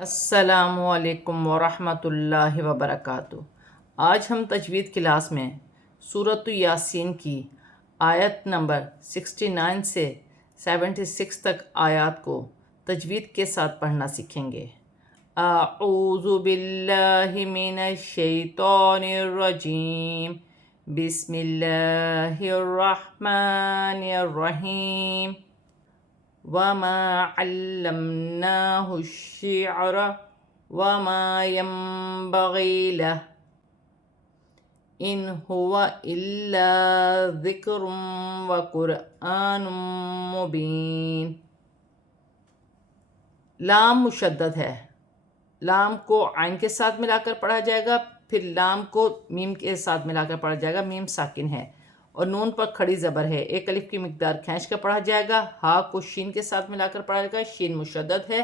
السلام علیکم ورحمۃ اللہ وبرکاتہ۔ آج ہم تجوید کلاس میں سورۃ یاسین کی آیت نمبر 69 سے 76 تک آیات کو تجوید کے ساتھ پڑھنا سیکھیں گے۔ اعوذ باللہ من الشیطان الرجیم، بسم اللہ الرحمن الرحیم۔ وَمَا عَلَّمْنَاهُ الشِّعْرَ وَمَا يَنبَغِي لَهُ إِنْ هُوَ إِلَّا ذِكْرٌ وَقُرْآنٌ مُبِينٌ۔ لام مشدد ہے، لام کو عین کے ساتھ ملا کر پڑھا جائے گا، پھر لام کو میم کے ساتھ ملا کر پڑھا جائے گا، میم ساکن ہے اور نون پر کھڑی زبر ہے، ایک الف کی مقدار کھینچ کر پڑھا جائے گا، ہا کو شین کے ساتھ ملا کر پڑھا جائے گا، شین مشدد ہے،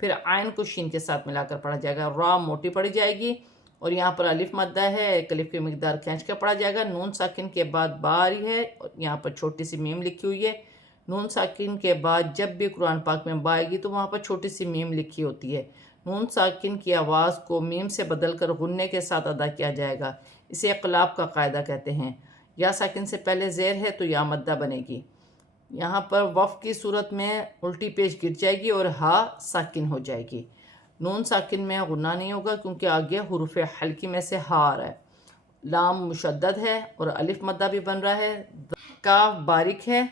پھر عین کو شین کے ساتھ ملا کر پڑھا جائے گا، را موٹی پڑھی جائے گی اور یہاں پر الف مدہ ہے، ایک الف کی مقدار کھینچ کر پڑھا جائے گا، نون ساکن کے بعد با آ رہی ہے اور یہاں پر چھوٹی سی میم لکھی ہوئی ہے۔ نون ساکن کے بعد جب بھی قرآن پاک میں با آئے گی تو وہاں پر چھوٹی سی میم لکھی ہوتی ہے۔ نون ساکن کی آواز کو میم سے بدل کر غنّے کے ساتھ ادا کیا جائے گا، اسے اقلاب کا قاعدہ کہتے ہیں۔ یا ساکن سے پہلے زیر ہے تو یا مدہ بنے گی، یہاں پر وف کی صورت میں الٹی پیش گر جائے گی اور ہا ساکن ہو جائے گی۔ نون ساکن میں غنّہ نہیں ہوگا کیونکہ آگے حروف حلقی میں سے ہا آ رہا ہے۔ لام مشدد ہے اور الف مدہ بھی بن رہا ہے۔ کاف باریک ہے،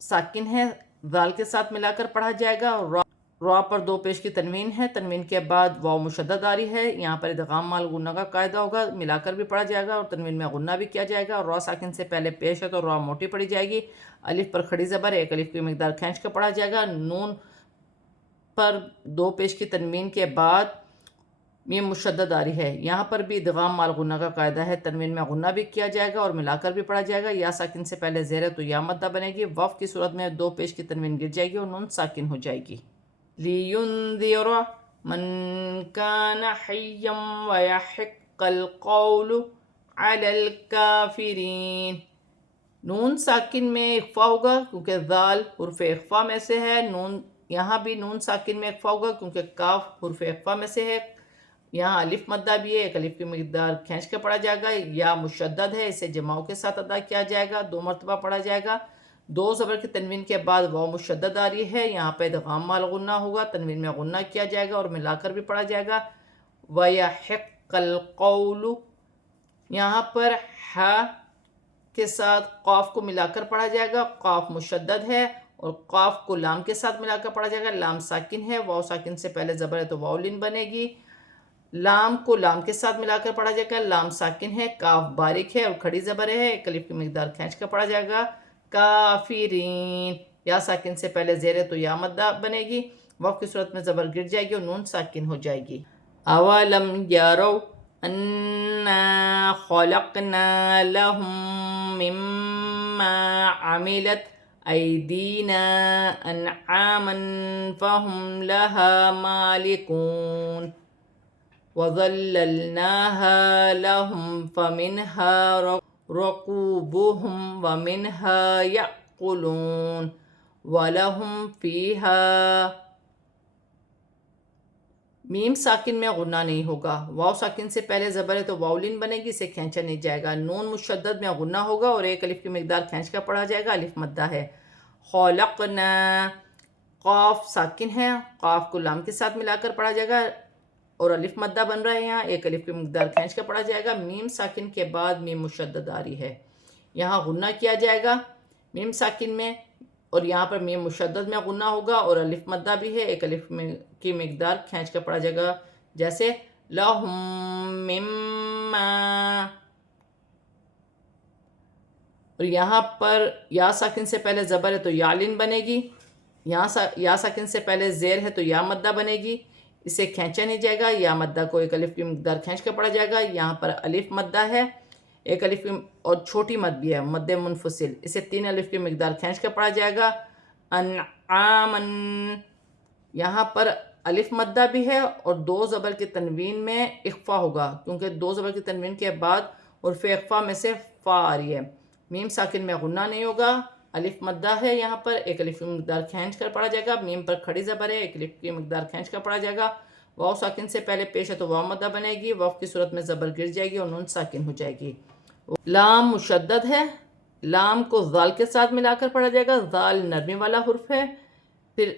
ساکن ہے، ذال کے ساتھ ملا کر پڑھا جائے گا اور را پر دو پیش کی تنوین ہے، تنوین کے بعد واو مشدد آ رہی ہے، یہاں پر ادغام مال غنہ کا قاعدہ ہوگا، ملا کر بھی پڑھا جائے گا اور تنوین میں غنہ بھی کیا جائے گا، اور را ساکن سے پہلے پیش ہے تو را موٹی پڑھی جائے گی، الف پر کھڑی زبر ہے، ایک الف کی مقدار کھینچ کر پڑھا جائے گا، نون پر دو پیش کی تنوین کے بعد میم مشدد آ رہی ہے، یہاں پر بھی ادغام مال غنہ کا قاعدہ ہے، تنوین میں غنہ بھی کیا جائے گا اور ملا کر بھی پڑھا جائے گا۔ یا ساکن سے پہلے زیر ہے تو یا مدہ بنے گی، وف کی صورت میں دو پیش کی تنوین گر جائے گی اور نون ساکن ہو جائے گی۔ لِيُنذِرَ مَن كَانَ حَيًّا وَيَحِقَّ الْقَوْلُ عَلَى الْكَافِرِينَ۔ نون ساکن میں اخفا ہوگا کیونکہ ذال حرف اخفا میں سے ہے، نون یہاں بھی نون ساکن میں اخفا ہوگا کیونکہ کاف حرف اخفا میں سے ہے، یہاں الف مدہ بھی ہے، ایک الف کی مقدار کھینچ کے پڑھا جائے گا، یا مشدد ہے، اسے جماؤں کے ساتھ ادا کیا جائے گا، دو مرتبہ پڑھا جائے گا، دو زبر کی تنوین کے بعد واو مشدد آ رہی ہے، یہاں پہ ادغام مال غنہ ہوگا، تنوین میں غنہ کیا جائے گا اور ملا کر بھی پڑھا جائے گا۔ وَيَحِقَّ الْقَوْلُ، یہاں پر ح کے ساتھ قاف کو ملا کر پڑھا جائے گا، قاف مشدد ہے اور قاف کو لام کے ساتھ ملا کر پڑھا جائے گا، لام ساکن ہے، واو ساکن سے پہلے زبر ہے تو واو لین بنے گی، لام کو لام کے ساتھ ملا کر پڑھا جائے گا، لام ساکن ہے، کاف باریک ہے اور کھڑی زبر ہے، ایک الف کی مقدار کھینچ کر پڑھا جائے گا، کافرین۔ یا ساکن سے پہلے زیر ہے تو یا مدہ بنے گی، وف کی صورت میں زبر گر جائے گی اور نون ساکن ہو جائے گی۔ اولم یروا انا خلقنا لهم مما عملت ایدینا انعاما فهم لها مالکون وَظَلَّلْنَاهَا لَهُمْ فَمِنْهَا رَكُوبُهُمْ وَمِنْهَا يَأْكُلُونَ وَلَهُمْ فِيهَا۔ میم ساکن میں غنہ نہیں ہوگا، واو ساکن سے پہلے زبر ہے تو واو لین بنے گی، اسے کھینچا نہیں جائے گا، نون مشدد میں غنہ ہوگا اور ایک الف کی مقدار کھینچ کر پڑھا جائے گا، الف مدہ ہے۔ خلقنا، قاف ساکن ہے، قاف کو لام کے ساتھ ملا کر پڑھا جائے گا اور الف مدہ بن رہا ہے، یہاں ایک الف کی مقدار کھینچ کر پڑھا جائے گا، میم ساکن کے بعد میم مشدد آ رہی ہے، یہاں غنہ کیا جائے گا میم ساکن میں اور یہاں پر میم مشدد میں غنہ ہوگا اور الف مدہ بھی ہے، ایک الف کی مقدار کھینچ کر پڑھا جائے گا، جیسے لَهُم مِّمَّا، اور یہاں پر یا ساکن سے پہلے زبر ہے تو یا لین بنے گی، یہاں یا ساکن سے پہلے زیر ہے تو یا مدہ بنے گی، اسے کھینچا نہیں جائے گا، یا مدہ کو ایک الف کی مقدار کھینچ کر پڑھا جائے گا، یہاں پر الف مدہ ہے، ایک الف کی اور چھوٹی مد بھی ہے، مد منفصل، اسے تین الف کی مقدار کھینچ کر پڑھا جائے گا، انعاماً، یہاں پر الف مدہ بھی ہے اور دو زبر کی تنوین میں اخفا ہوگا کیونکہ دو زبر کی تنوین کے بعد حرف اخفا میں سے فا آ رہی ہے، میم ساکن میں غنہ نہیں ہوگا، الف مدہ ہے، یہاں پر ایک الف کی مقدار کھینچ کر پڑھا جائے گا، میم پر کھڑی زبر ہے، ایک الف کی مقدار کھینچ کر پڑھا جائے گا، واو ساکن سے پہلے پیش ہے تو واو مدہ بنے گی، واو کی صورت میں زبر گر جائے گی اور نون ساکن ہو جائے گی۔ لام مشدد ہے، لام کو ذال کے ساتھ ملا کر پڑھا جائے گا، ذال نرمی والا حرف ہے، پھر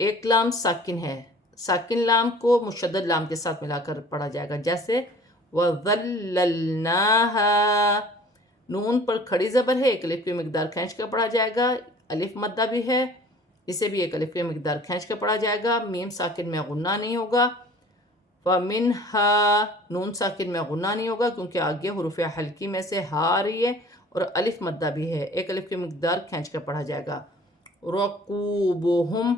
ایک لام ساکن ہے، ساکن لام کو مشدد لام کے ساتھ ملا کر پڑھا جائے گا، جیسے وَظَلَّلْنَاهَا۔ نون پر کھڑی زبر ہے، ایک الف کی مقدار کھینچ کر پڑھا جائے گا، الف مدہ بھی ہے، اسے بھی ایک الف کی مقدار کھینچ کر پڑھا جائے گا، میم ساکن میں غنہ نہیں ہوگا۔ فَمِنْهَا، نون ساکن میں غنہ نہیں ہوگا کیونکہ آگے حروف حلقی میں سے ہا آ رہی ہے اور الف مدہ بھی ہے، ایک الف کی مقدار کھینچ کر پڑھا جائے گا۔ رَقُوبُهُمْ،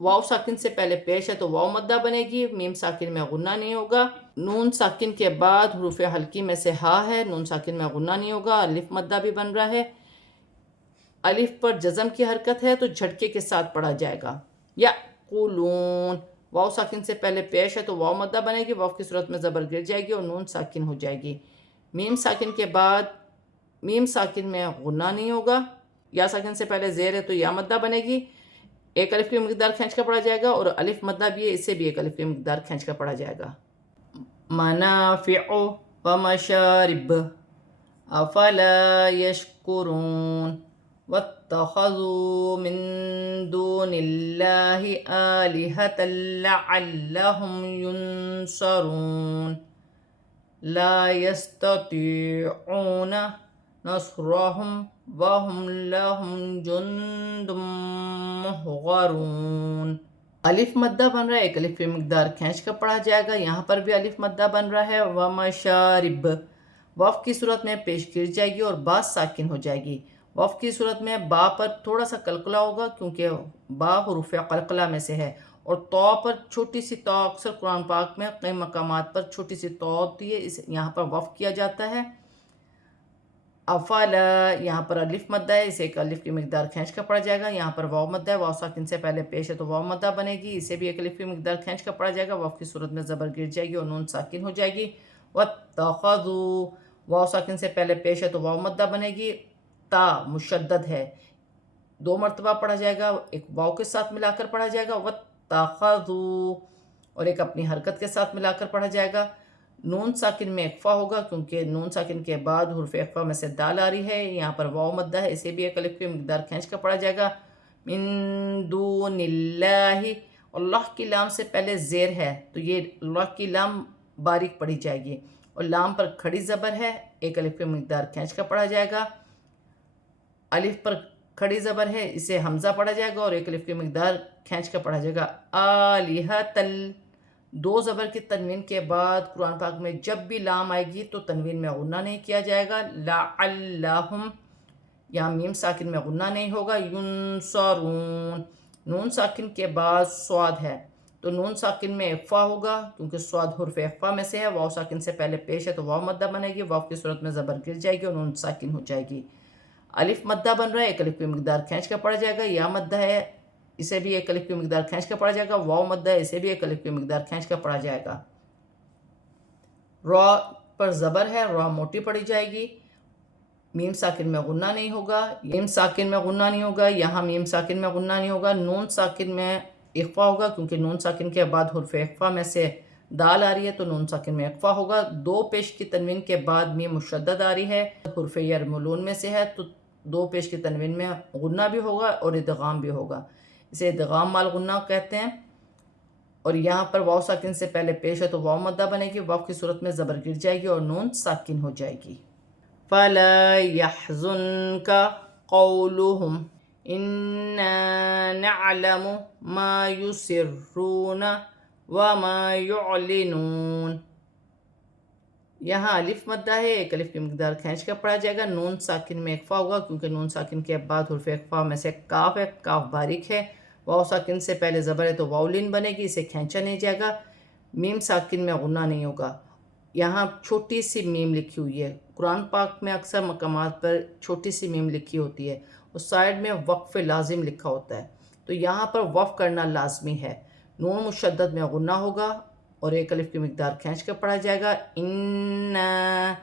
واو ساکن سے پہلے پیش ہے تو واو مدہ بنے گی، میم ساکن میں غنہ نہیں ہوگا، نون ساکن کے بعد حروف حلقی میں سے ہا ہے، نون ساکن میں غنہ نہیں ہوگا، الف مدہ بھی بن رہا ہے، الف پر جزم کی حرکت ہے تو جھٹکے کے ساتھ پڑھا جائے گا۔ یأکلون، واو ساکن سے پہلے پیش ہے تو واو مدہ بنے گی، واو کی صورت میں زبر گر جائے گی اور نون ساکن ہو جائے گی، میم ساکن کے بعد میم ساکن میں غنہ نہیں ہوگا، یا ساکن سے پہلے زیر ہے تو یا مدہ بنے گی، ایک الف کی مقدار کھینچ کر پڑھا جائے گا اور الف مدہ بھی ہے، اسے بھی ایک الف کی مقدار کھینچ کر پڑھا جائے گا۔ منافع ومشارب افلا یشکرون واتخذوا من دون اللہ آلہۃ لعلہم ینصرون لا یستطیعون نصرہم وہم لہم جند محضرون۔ الف مدہ بن رہا ہے، ایک الف کی مقدار کھینچ کر پڑھا جائے گا، یہاں پر بھی الف مدہ بن رہا ہے۔ ومشارب، واو کی صورت میں پیش گر جائے گی اور با ساکن ہو جائے گی، واو کی صورت میں با پر تھوڑا سا قلقلہ ہوگا کیونکہ با حروف قلقلہ میں سے ہے، اور تو پر چھوٹی سی تو، اکثر قرآن پاک میں کئی مقامات پر چھوٹی سی تو ہوتی ہے، یہاں پر وقف کیا جاتا ہے۔ افلا، یہاں پر الف مدہ ہے، اسے ایک الف کی مقدار کھینچ کر پڑھا جائے گا، یہاں پر واو مدہ ہے، واو ساکن سے پہلے پیش ہے تو واو مدہ بنے گی، اسے بھی ایک الف کی مقدار کھینچ کر پڑھا جائے گا، واو کی صورت میں زبر گر جائے گی اور نون ساکن ہو جائے گی۔ واتخذوا، واو ساکن سے پہلے پیش ہے تو واو مدہ بنے گی، تا مشدد ہے، دو مرتبہ پڑھا جائے گا، ایک واو کے ساتھ ملا کر پڑھا جائے گا، واتخذوا، اور ایک اپنی حرکت کے ساتھ ملا کر پڑھا جائے گا۔ نون ساکن میں اخفا ہوگا کیونکہ نون ساکن کے بعد حرف اخفا میں سے دال آ رہی ہے، یہاں پر واو مدہ ہے، اسے بھی ایک الف کی مقدار کھینچ کر پڑھا جائے گا۔ من دون اللہ، اللہ کی لام سے پہلے زیر ہے تو یہ اللہ کی لام باریک پڑھی جائے گی، اور لام پر کھڑی زبر ہے، ایک الف کی مقدار کھینچ کر پڑھا جائے گا، الف پر کھڑی زبر ہے، اسے حمزہ پڑھا جائے گا اور ایک الف کی مقدار کھینچ کر پڑھا جائے گا۔ آلہۃ، دو زبر کی تنوین کے بعد قرآن پاک میں جب بھی لام آئے گی تو تنوین میں غنہ نہیں کیا جائے گا، لعلہم، یہاں میم ساکن میں غنہ نہیں ہوگا۔ ینصرون، نون ساکن کے بعد سواد ہے تو نون ساکن میں اخفا ہوگا کیونکہ سواد حرف اخفا میں سے ہے، واو ساکن سے پہلے پیش ہے تو واو مدہ بنے گی، واو کی صورت میں زبر گر جائے گی اور نون ساکن ہو جائے گی۔ الف مدہ بن رہا ہے، ایک الف کی مقدار کھینچ کر پڑھا جائے گا، یا مدہ ہے، اسے بھی ایک الف کی مقدار کھینچ کر پڑھا جائے گا، واو مدہ ہے، اسے بھی ایک الف کی مقدار کھینچ کر پڑھا جائے گا۔ را پر زبر ہے، را موٹی پڑھی جائے گی، میم ساکن میں غنہ نہیں ہوگا، میم ساکن میں غنہ نہیں ہوگا، یہاں میم ساکن میں غنہ نہیں ہوگا، نون ساکن میں اخفا ہوگا کیونکہ نون ساکن کے بعد حرف اخفا میں سے دال آ رہی ہے تو نون ساکن میں اخفا ہوگا، دو پیش کی تنوین کے بعد میم مشدد آ رہی ہے، حرف یرملون میں سے ہے تو دو پیش کی تنوین میں غنہ بھی ہوگا اور ادغام بھی ہوگا، اسے ادغام مال غنہ کہتے ہیں، اور یہاں پر واو ساکن سے پہلے پیش ہے تو واو مدہ بنے گی، واو کی صورت میں زبر گر جائے گی اور نون ساکن ہو جائے گی۔ فَلَا يَحْزُنْكَ قَوْلُهُمْ إِنَّا نَعْلَمُ مَا يُسِرُّونَ وَمَا يُعْلِنُونَ، یہاں الف مدہ ہے، ایک الف کی مقدار کھینچ کر پڑھا جائے گا، نون ساکن میں اخفا ہوگا کیونکہ نون ساکن کے بعد حرف اخفا میں سے کاف ہے، کاف باریک ہے، واو ساکن سے پہلے زبر ہے تو واو لین بنے گی، اسے کھینچا نہیں جائے گا، میم ساکن میں غنہ نہیں ہوگا، یہاں چھوٹی سی میم لکھی ہوئی ہے، قرآن پاک میں اکثر مقامات پر چھوٹی سی میم لکھی ہوتی ہے اور سائڈ میں وقف لازم لکھا ہوتا ہے، تو یہاں پر وقف کرنا لازمی ہے، نون مشدد میں غنہ ہوگا اور ایک الف کی مقدار کھینچ کر پڑھا جائے گا۔ اِنَّا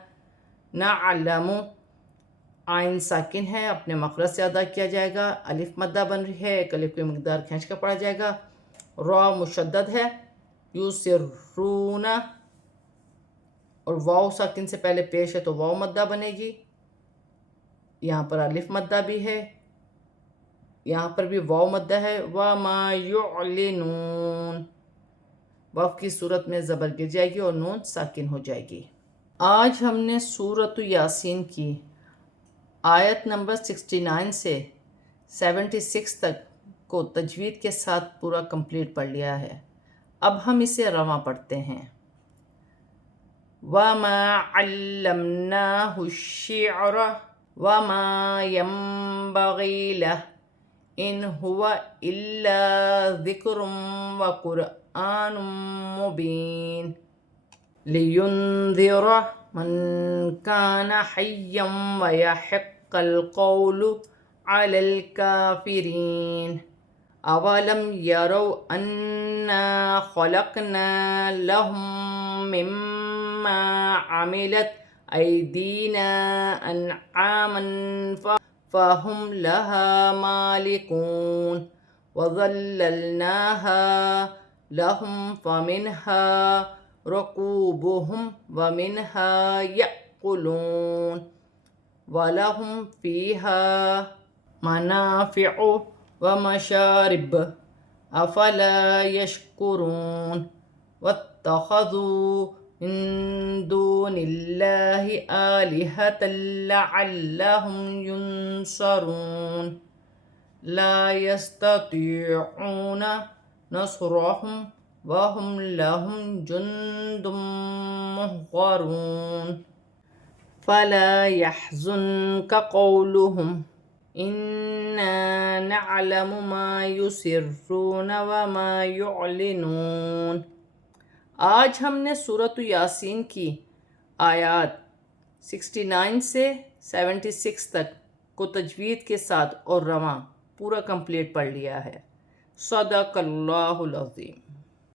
نَعْلَمُ، آئین ساکن ہے، اپنے مخرج سے ادا کیا جائے گا، الف مدہ بن رہی ہے، ایک الف کی مقدار کھینچ کر پڑھا جائے گا، را مشدد ہے، یسرون، اور واو ساکن سے پہلے پیش ہے تو واو مدہ بنے گی، یہاں پر الف مدہ بھی ہے، یہاں پر بھی واو مدہ ہے، وما یعلنون، واو کی صورت میں زبر گر جائے گی اور نون ساکن ہو جائے گی۔ آج ہم نے سورۃ یاسین کی آیت نمبر 69 سے 76 تک کو تجوید کے ساتھ پورا کمپلیٹ پڑھ لیا ہے۔ اب ہم اسے رواں پڑھتے ہیں۔ وَمَا عَلَّمْنَاهُ الشِّعْرَ وَمَا يَنبَغِي لَهُ إِنْ هُوَ إِلَّا ذِكْرٌ وَقُرْآنٌ مُبِينٌ لِيُنذِرَ مَنْ كَانَ حَيًّا وَيَحِقَّ الْقَوْلُ عَلَى الْكَافِرِينَ أَوَلَمْ يَرَوْا أَنَّا خَلَقْنَا لَهُم مِّمَّا عَمِلَتْ أَيْدِينَا أَنْعَامًا فَهُمْ لَهَا مَالِكُونَ وَظَلَّلْنَاهَا لَهُمْ فَمِنْهَا رَكُوبُهُمْ وَمِنْهَا يَأْكُلُونَ وَلَهُمْ فِيهَا مَنَافِعُ وَمَشَارِبُ أَفَلَا يَشْكُرُونَ وَاتَّخَذُوا مِن دُونِ اللَّهِ آلِهَةً لَعَلَّهُمْ يُنصَرُونَ لَا يَسْتَطِيعُونَ نَصْرَهُمْ وَهُمْ لَهُمْ جُندٌ مُّحْضَرُونَ فَلَا يَحْزُنكَ قَوْلُهُمْ إِنَّا نَعْلَمُ مَا يُسِرُّونَ وَمَا يُعْلِنُونَ۔ آج ہم نے سورۃ یاسین کی آیات 69 سے 76 تک کو تجوید کے ساتھ اور رواں پورا کمپلیٹ پڑھ لیا ہے۔ صدق اللہ العظیم۔